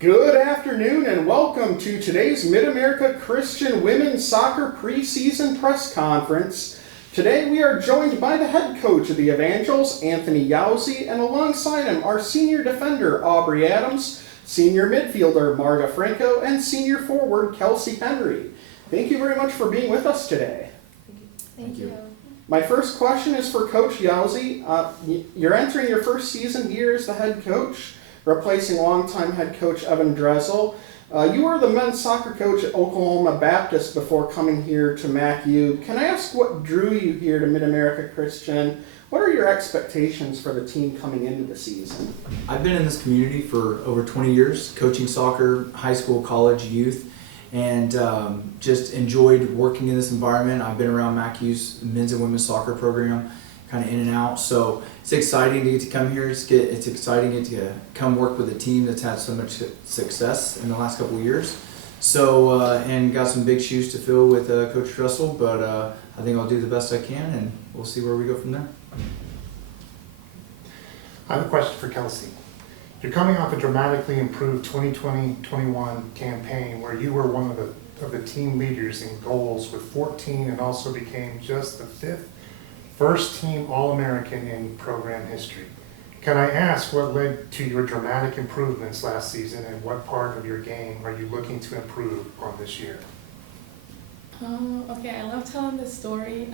Good afternoon and welcome to today's Mid-America Christian Women's Soccer Preseason Press Conference. Today we are joined by the head coach of the Evangels, Anthony Yousey, and alongside him our senior defender, Aubrey Adams, senior midfielder, Marga Franco, and senior forward, Kelsey Henry. Thank you very much for being with us today. Thank you. My first question is for Coach Yousey. You're entering your first season here as the head coach, replacing longtime head coach Evan Dressel. You were the men's soccer coach at Oklahoma Baptist before coming here to MACU. Can I ask what drew you here to Mid-America Christian? What are your expectations for the team coming into the season? I've been in this community for over 20 years, coaching soccer, high school, college, youth, and just enjoyed working in this environment. I've been around MACU's men's and women's soccer program, kind of in and out. So it's exciting to get to come here. It's exciting to get to come work with a team that's had so much success in the last couple of years. So and got some big shoes to fill with Coach Dressel, but I think I'll do the best I can, and we'll see where we go from there. I have a question for Kelsey. You're coming off a dramatically improved 2020-21 campaign where you were one of the team leaders in goals with 14 and also became just the fifth first team All-American in program history. Can I ask what led to your dramatic improvements last season and what part of your game are you looking to improve on this year? Okay, I love telling this story.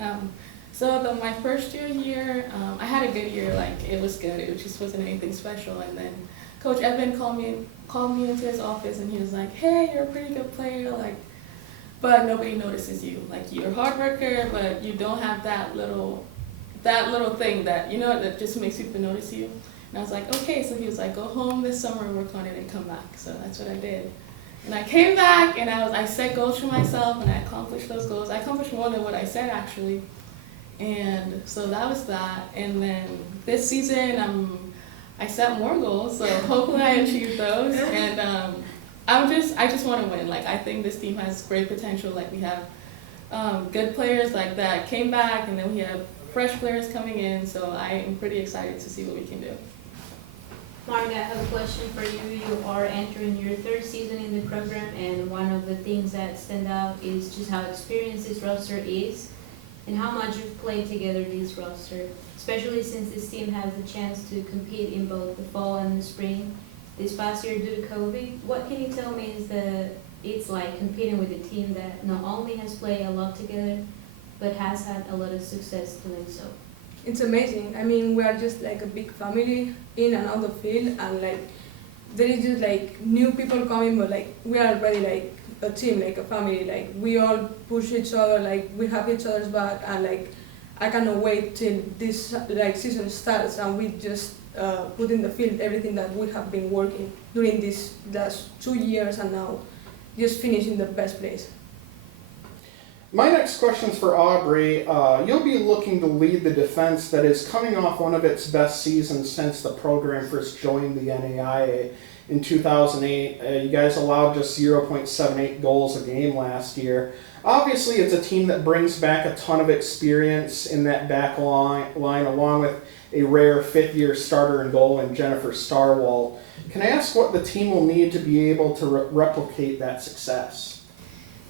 So my first year here, I had a good year. Like, it was good. It just wasn't anything special. And then Coach Evan called me into his office, and he was like, "Hey, you're a pretty good player. Like, but nobody notices you. Like, you're a hard worker, but you don't have that little thing that that just makes people notice you." And I was like, "Okay." So he was like, "Go home this summer and work on it and come back." So that's what I did. And I came back and I set goals for myself and I accomplished those goals. I accomplished more than what I said actually. And so that was that. And then this season I set more goals, so hopefully I achieve those. And I just want to win. Like, I think this team has great potential. Like, we have good players like that came back, and then we have fresh players coming in. So I am pretty excited to see what we can do. Marga, I have a question for you. You are entering your third season in the program, and one of the things that stand out is just how experienced this roster is and how much you've played together this roster, especially since this team has a chance to compete in both the fall and the spring. This past year due to COVID, what can you tell me is that it's like competing with a team that not only has played a lot together, but has had a lot of success doing so? It's amazing. I mean, we are just like a big family in and out of the field, and like there is just like new people coming, but like we are already like a team, like a family. Like, we all push each other, like we have each other's back, and like I cannot wait till this like season starts and we just put in the field everything that we have been working during these last 2 years, and now just finish in the best place. My next question is for Aubrey. You'll be looking to lead the defense that is coming off one of its best seasons since the program first joined the NAIA in 2008. You guys allowed just 0.78 goals a game last year. Obviously, it's a team that brings back a ton of experience in that back line along with a rare fifth-year starter in goal in Jennifer Starwalt. Can I ask what the team will need to be able to replicate that success?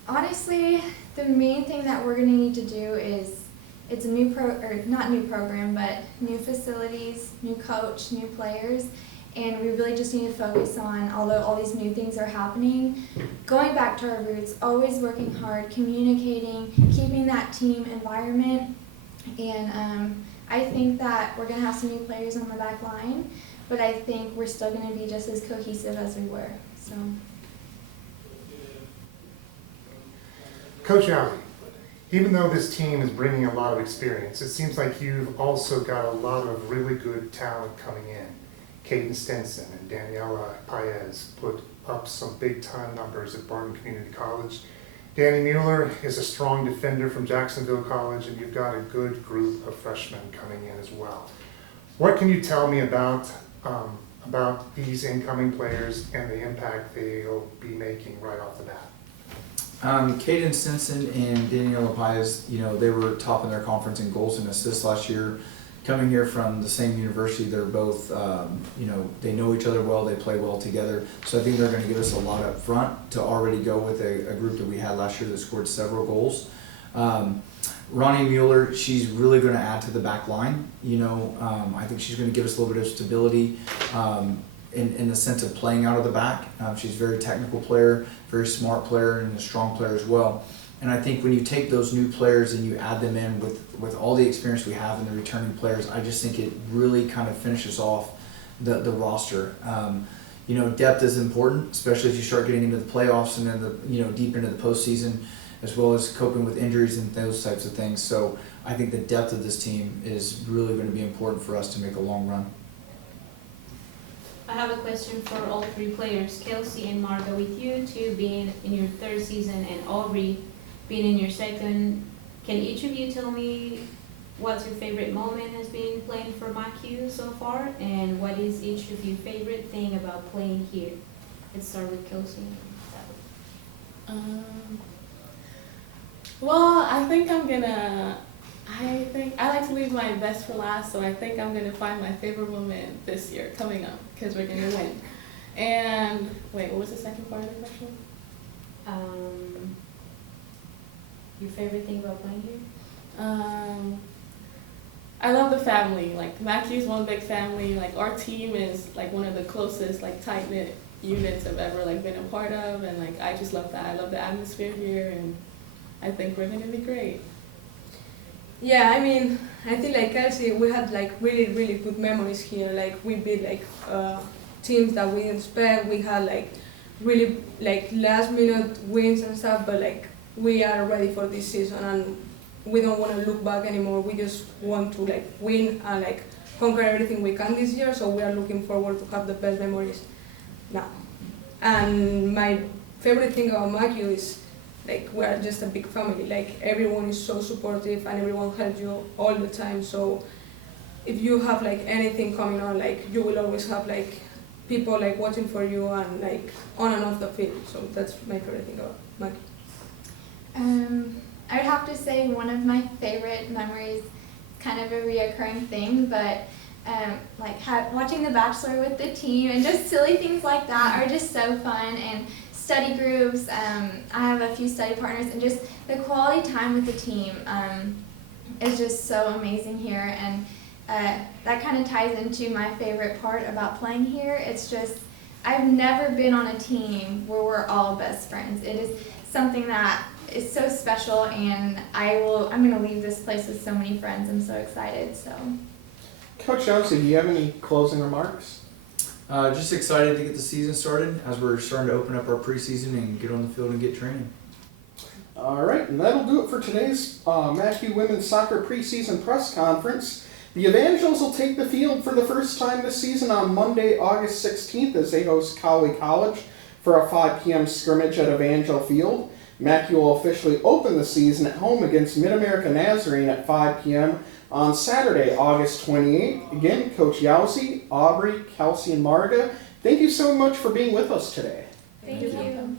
Honestly, the main thing that we're going to need to do is, it's a not new program, but new facilities, new coach, new players, and we really just need to focus on, although all these new things are happening, going back to our roots, always working hard, communicating, keeping that team environment, and I think that we're going to have some new players on the back line, but I think we're still going to be just as cohesive as we were. So. Coach Alley, even though this team is bringing a lot of experience, it seems like you've also got a lot of really good talent coming in. Caden Stenson and Daniela Paez put up some big-time numbers at Barton Community College. Ronnie Mueller is a strong defender from Jacksonville College, and you've got a good group of freshmen coming in as well. What can you tell me about these incoming players and the impact they'll be making right off the bat? Caden Stinson and Daniela Paez, they were top in their conference in goals and assists last year. coming here from the same university, they're both, they know each other well, they play well together. So I think they're going to give us a lot up front to already go with a group that we had last year that scored several goals. Ronnie Mueller, she's really going to add to the back line. I think she's going to give us a little bit of stability in the sense of playing out of the back. She's a very technical player, very smart player, and a strong player as well. And I think when you take those new players and you add them in with all the experience we have in the returning players, I just think it really kind of finishes off the roster. Depth is important, especially as you start getting into the playoffs and then deep into the postseason, as well as coping with injuries and those types of things. So I think the depth of this team is really going to be important for us to make a long run. I have a question for all three players, Kelsey and Marga, with you two being in your third season and Aubrey being in your second. Can each of you tell me what's your favorite moment has been playing for MACU so far, and what is each of your favorite thing about playing here? Let's start with Kelsey. Well, I think I like to leave my best for last, so I think I'm gonna find my favorite moment this year coming up because we're gonna win. And wait, what was the second part of the question? Your favorite thing about playing here? I love the family. Like MACU is one big family. Like our team is like one of the closest, like tight knit units I've ever been a part of, and I just love that. I love the atmosphere here, and I think we're gonna be great. Yeah, I think like Kelsey, we had really, really good memories here. We beat teams that we didn't expect. We had really last minute wins and stuff, but we are ready for this season and we don't want to look back anymore. We just want to win and conquer everything we can this year. So we are looking forward to have the best memories now. And my favorite thing about MACU is we are just a big family. Everyone is so supportive and everyone helps you all the time. So if you have anything coming on, you will always have people watching for you and on and off the field. So that's my favorite thing about MACU. I would have to say one of my favorite memories, kind of a reoccurring thing, but watching The Bachelor with the team and just silly things like that are just so fun. And study groups, I have a few study partners, and just the quality time with the team is just so amazing here. And that kind of ties into my favorite part about playing here. It's just, I've never been on a team where we're all best friends. It is something that is so special, and I'm going to leave this place with so many friends. I'm so excited. So, Coach Yousey, do you have any closing remarks? Just excited to get the season started as we're starting to open up our preseason and get on the field and get training. All right, and that'll do it for today's MACU Women's Soccer Preseason Press Conference. The Evangels will take the field for the first time this season on Monday, August 16th as they host Cowley College for a 5 p.m. scrimmage at Evangel Field. MACU will officially open the season at home against Mid-America Nazarene at 5 p.m. on Saturday, August 28th. Again, Coach Yousey, Aubrey, Kelsey, and Marga, thank you so much for being with us today. thank you.